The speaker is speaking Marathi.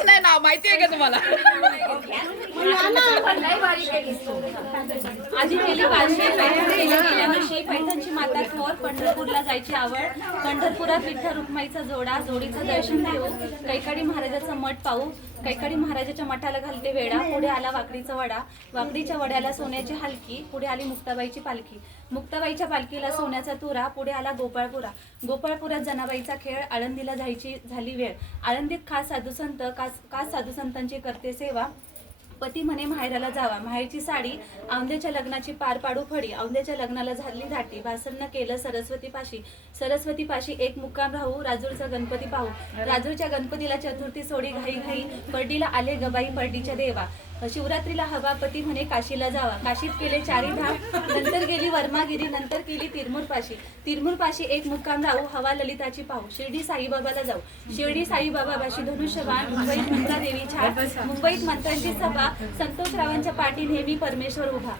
नाही नाही नाव माहितीये का तुम्हाला? आधी केली वारशी गेल्या वर्षी माता थोर पंढरपूरला जायची आवड पंढरपुरात विठ्ठल रुक्माईचा जोडा जोडीचं दर्शन घेऊ. कैकाडी महाराजाचा मठ पाहू. कैकाडी महाराजाच्या मठाला घालते वेडा पुढे आला वाकडीचा वडा. वाकडीच्या वड्याला सोन्याची हलकी. पुढे आली मुक्ताबाईची पालखी. मुक्ताबाईच्या पालखीला सोन्याचा तुरा. पुढे आला गोपाळपुरा. गोपाळपुरात जनाबाईचा खेळ. आळंदीला जायची झाली वेळ. आळंदीत खास साधू संत खास खास साधुसंतांची करते सेवा. पती म्हणे माहेराला जावा. माहेरची साडी औंध्याच्या लग्नाची पार पाडू फडी. औंध्याच्या लग्नाला झाली धाटी. भासन्न केलं सरस्वती पाशी. सरस्वती पाशी एक मुक्काम राहू राजूरचा गणपती पाहू. राजूरच्या गणपतीला चतुर्थी सोडी घाई घाई. परडीला आले गबाई परडीच्या देवा. शिवरात्रीला हवापती म्हणे काशीला जावा. काशीत केले चारी धाम नंतर गेली वर्मागिरी नंतर केली तिरमूरपाशी. तिरमूरपाशी एक मुक्काम राहू हवा ललिताची पाहू. शिर्डी साईबाबाला जाऊ. शिर्डी साईबाबाशी पाशी धनुष्यबाण मुंबईत मंत्रा देवी छान मुंबईत मंत्र्यांची सभा संतोषरावांच्या पाठी नेहमी परमेश्वर उभा.